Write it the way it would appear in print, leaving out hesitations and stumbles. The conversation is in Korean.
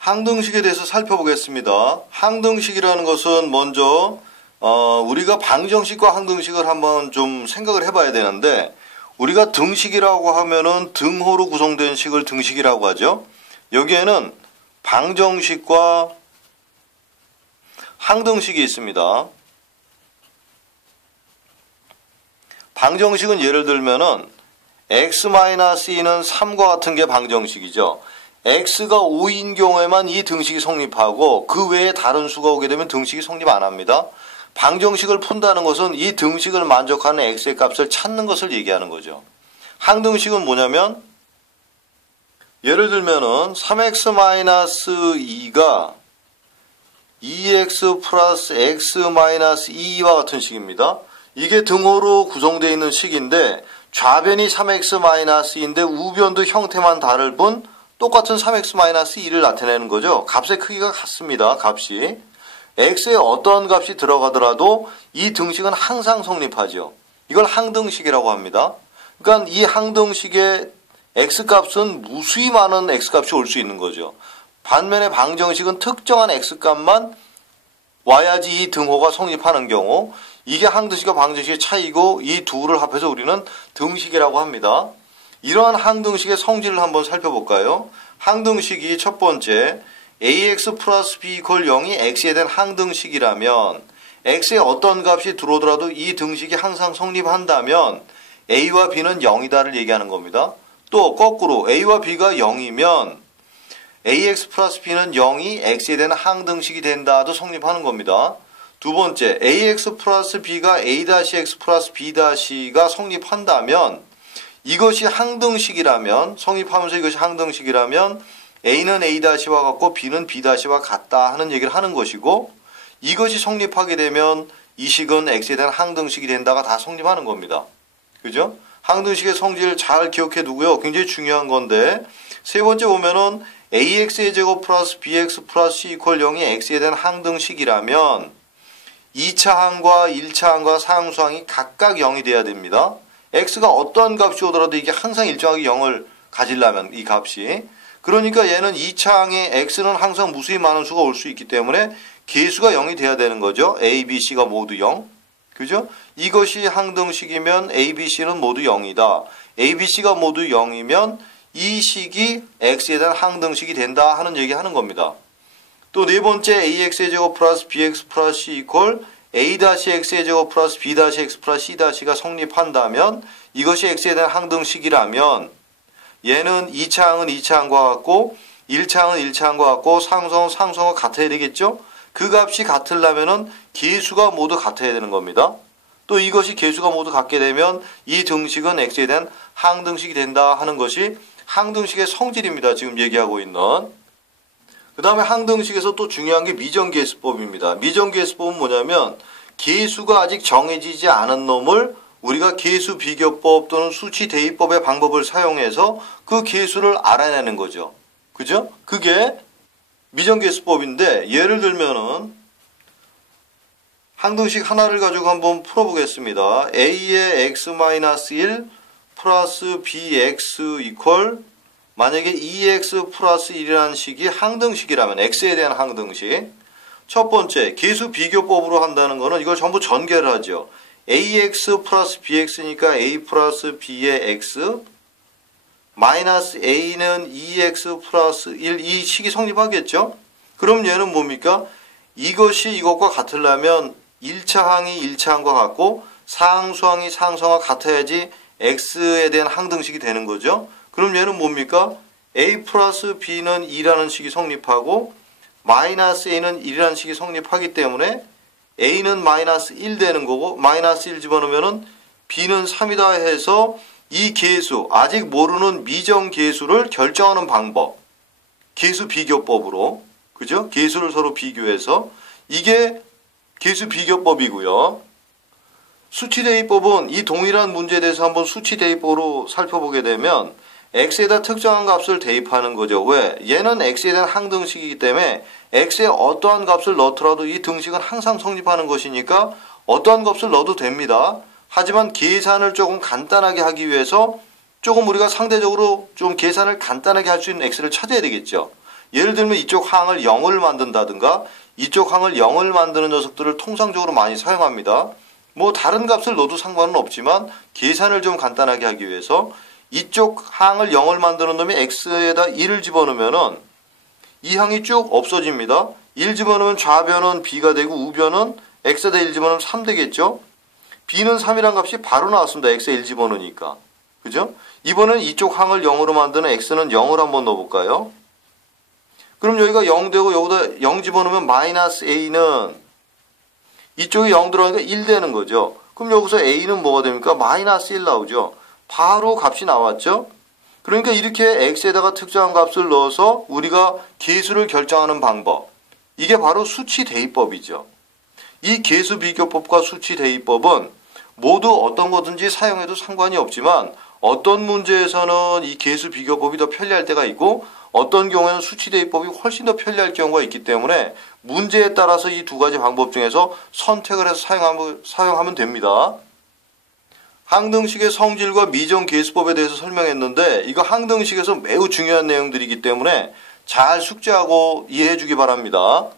항등식에 대해서 살펴보겠습니다. 항등식이라는 것은 먼저 우리가 방정식과 항등식을 한번 좀 생각을 해봐야 되는데, 우리가 등식이라고 하면은 등호로 구성된 식을 등식이라고 하죠. 여기에는 방정식과 항등식이 있습니다. 방정식은 예를 들면은 x-2는 3과 같은 게 방정식이죠. x가 5인 경우에만 이 등식이 성립하고 그 외에 다른 수가 오게 되면 등식이 성립 안 합니다. 방정식을 푼다는 것은 이 등식을 만족하는 x의 값을 찾는 것을 얘기하는 거죠. 항등식은 뭐냐면 예를 들면은 3x-2가 2x 플러스 x-2와 같은 식입니다. 이게 등호로 구성되어 있는 식인데 좌변이 3x-2인데 우변도 형태만 다를 뿐 똑같은 3x-2를 나타내는 거죠. 값의 크기가 같습니다. 값이. x에 어떤 값이 들어가더라도 이 등식은 항상 성립하죠. 이걸 항등식이라고 합니다. 그러니까 이 항등식의 x값은 무수히 많은 x값이 올 수 있는 거죠. 반면에 방정식은 특정한 x값만 와야지 이 등호가 성립하는 경우, 이게 항등식과 방정식의 차이고 이 둘을 합해서 우리는 등식이라고 합니다. 이러한 항등식의 성질을 한번 살펴볼까요? 항등식이 첫 번째, ax 플러스 b 이퀄 0이 x에 대한 항등식이라면 x에 어떤 값이 들어오더라도 이 등식이 항상 성립한다면 a와 b는 0이다를 얘기하는 겁니다. 또 거꾸로 a와 b가 0이면 ax 플러스 b는 0이 x에 대한 항등식이 된다도 성립하는 겁니다. 두 번째, ax 플러스 b가 a-x 플러스 b-가 성립한다면 이것이 항등식이라면, 성립하면서 이것이 항등식이라면 a는 a-와 같고 b는 b-와 같다 하는 얘기를 하는 것이고, 이것이 성립하게 되면 이 식은 x에 대한 항등식이 된다가 다 성립하는 겁니다. 그죠? 항등식의 성질 잘 기억해 두고요. 굉장히 중요한 건데, 세 번째 보면은 ax의 제곱 플러스 bx 플러스 c 이퀄 0이 x에 대한 항등식이라면 2차 항과 1차 항과 상수항이 각각 0이 돼야 됩니다. x가 어떤 값이 오더라도 이게 항상 일정하게 0을 가지려면 이 값이. 그러니까 얘는 2차 항에 x는 항상 무수히 많은 수가 올 수 있기 때문에 개수가 0이 돼야 되는 거죠. a, b, c가 모두 0. 그죠? 이것이 항등식이면 a, b, c는 모두 0이다. a, b, c가 모두 0이면 이 식이 x에 대한 항등식이 된다 하는 얘기 하는 겁니다. 또 네 번째, ax의 제곱 플러스 bx 플러스 c 이퀄 a-x의 제곱 플러스 b-x 플러스 c-가 성립한다면 이것이 x에 대한 항등식이라면 얘는 2차 항은 2차 항과 같고 1차 항은 1차 항과 같고 상수항은 상수항과 같아야 되겠죠? 그 값이 같으려면은 개수가 모두 같아야 되는 겁니다. 또 이것이 개수가 모두 같게 되면 이 등식은 x에 대한 항등식이 된다 하는 것이 항등식의 성질입니다. 지금 얘기하고 있는. 그 다음에 항등식에서 또 중요한 게 미정계수법입니다. 미정계수법은 뭐냐면 계수가 아직 정해지지 않은 놈을 우리가 계수비교법 또는 수치대입법의 방법을 사용해서 그 계수를 알아내는 거죠. 그죠? 그게 미정계수법인데, 예를 들면은 항등식 하나를 가지고 한번 풀어보겠습니다. a의 x-1 플러스 bx 이퀄 만약에 2x 플러스 1이라는 식이 항등식이라면 x에 대한 항등식. 첫 번째, 계수 비교법으로 한다는 거는 이걸 전부 전개를 하죠. ax 플러스 bx니까 a 플러스 b의 x 마이너스 a는 2x 플러스 1, 이 식이 성립하겠죠? 그럼 얘는 뭡니까? 이것이 이것과 같으려면 1차 항이 1차 항과 같고 상수항이 상수항과 같아야지 x에 대한 항등식이 되는 거죠. 그럼 얘는 뭡니까? a 플러스 b는 2라는 식이 성립하고 마이너스 a는 1이라는 식이 성립하기 때문에 a는 마이너스 1 되는 거고 마이너스 1 집어넣으면 b는 3이다 해서 이 계수, 아직 모르는 미정계수를 결정하는 방법, 계수 비교법으로, 그죠? 계수를 서로 비교해서, 이게 계수 비교법이고요. 수치대입법은 이 동일한 문제에 대해서 한번 수치대입법으로 살펴보게 되면 x에다 특정한 값을 대입하는 거죠. 왜? 얘는 x에 대한 항등식이기 때문에 x에 어떠한 값을 넣더라도 이 등식은 항상 성립하는 것이니까 어떠한 값을 넣어도 됩니다. 하지만 계산을 조금 간단하게 하기 위해서 조금 우리가 상대적으로 좀 계산을 간단하게 할 수 있는 x를 찾아야 되겠죠. 예를 들면 이쪽 항을 0을 만든다든가 이쪽 항을 0을 만드는 녀석들을 통상적으로 많이 사용합니다. 뭐 다른 값을 넣어도 상관은 없지만 계산을 좀 간단하게 하기 위해서 이쪽 항을 0을 만드는 놈이 x에다 1을 집어넣으면은 이 항이 쭉 없어집니다. 1 집어넣으면 좌변은 b가 되고 우변은 x에다 1 집어넣으면 3 되겠죠. b는 3이란 값이 바로 나왔습니다. x에 1 집어넣으니까. 그죠? 이번엔 이쪽 항을 0으로 만드는 x는 0을 한번 넣어볼까요? 그럼 여기가 0 되고 여기다 0 집어넣으면 마이너스 a는 이쪽에 0 들어가니까 1 되는 거죠. 그럼 여기서 a는 뭐가 됩니까? 마이너스 1 나오죠. 바로 값이 나왔죠. 그러니까 이렇게 x에다가 특정한 값을 넣어서 우리가 계수를 결정하는 방법. 이게 바로 수치 대입법이죠. 이 계수 비교법과 수치 대입법은 모두 어떤 거든지 사용해도 상관이 없지만 어떤 문제에서는 이 계수 비교법이 더 편리할 때가 있고 어떤 경우에는 수치 대입법이 훨씬 더 편리할 경우가 있기 때문에 문제에 따라서 이 두 가지 방법 중에서 선택을 해서 사용하면 됩니다. 항등식의 성질과 미정 계수법에 대해서 설명했는데 이거 항등식에서 매우 중요한 내용들이기 때문에 잘 숙지하고 이해해 주기 바랍니다.